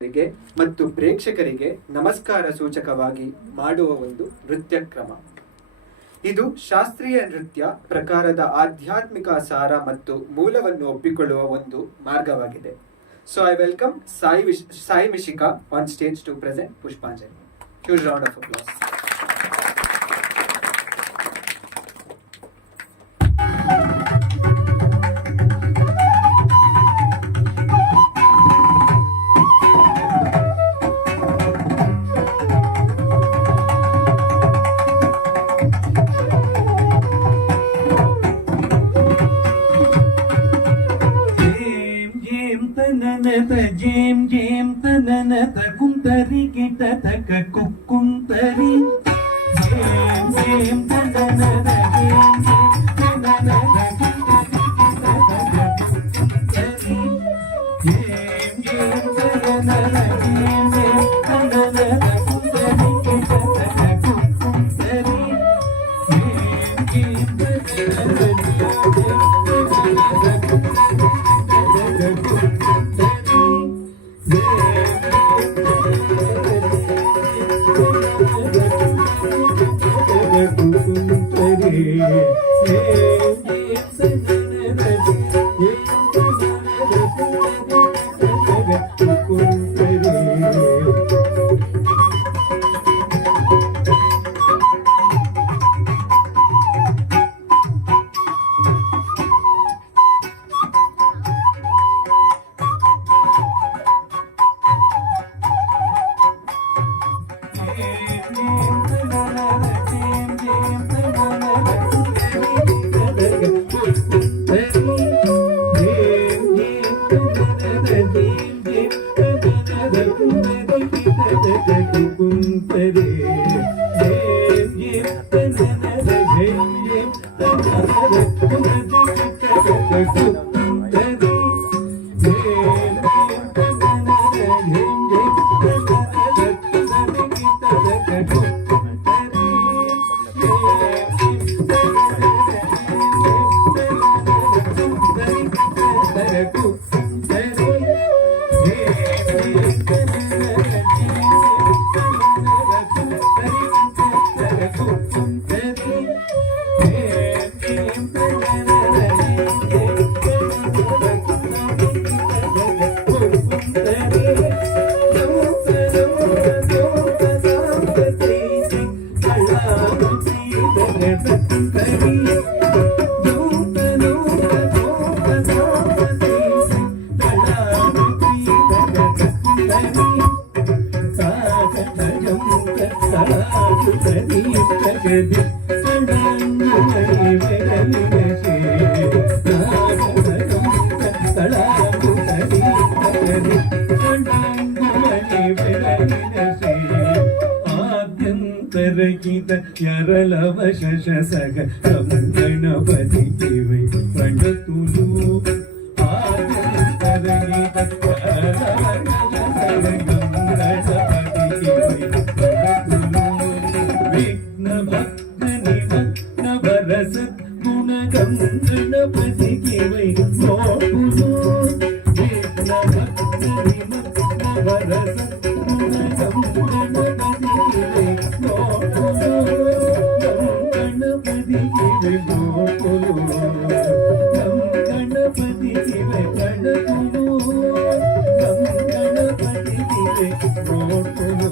ರಿಗೆ ಮತ್ತು ಪ್ರೇಕ್ಷಕರಿಗೆ ನಮಸ್ಕಾರ ಸೂಚಕವಾಗಿ ಮಾಡುವ ಒಂದು ನೃತ್ಯ ಕ್ರಮ. ಇದು ಶಾಸ್ತ್ರೀಯ ನೃತ್ಯ ಪ್ರಕಾರದ ಆಧ್ಯಾತ್ಮಿಕ ಸಾರ ಮತ್ತು ಮೂಲವನ್ನು ಒಪ್ಪಿಕೊಳ್ಳುವ ಒಂದು ಮಾರ್ಗವಾಗಿದೆ. So I welcome Sai Mishika on stage to present Pushpanjali. Huge round of applause. జేం జేం తననత కుంతరి కిటతక కుక్కుంతరి జేం జేం తననత జేం జేం తననత కుంతరి జేం జేం తననత జేం జేం తననత కుంతరి కిటతక కుక్కుంతరి జేం జేం ಆದ್ಯಂತರಗಿತ ಯರಳವಶಶ ಸಗ ಗಣಪತಿ ವೈ ಪ್ರಣತುಲು ಆದ್ಯಂತರಗಿತ ಯರಳವಶಶ ಗಣಪತಿ ವೈ ಪ್ರಣತುಲು ವಿಘ್ನ ಭಕ್ತ ನಿಮಗ್ನ ವರಸತ್ ಗುಣಗಂ ಗಣಪತಿ ವೈ ನೋಡುಲು ವಿಘ್ನ ಭಕ್ತ ನಿಮಗ್ನ ವರಸತ್ ಗುಣಗಂ ಗಣಪತಿ ವೈ ನೋಡುಲು ಗಣಪತಿ ವೈ ನೋಡುಲು ಗಣಪತಿ ವೈ ಪ್ರಣತುಲು ಗಣಪತಿ ವೈ ನೋಡುಲು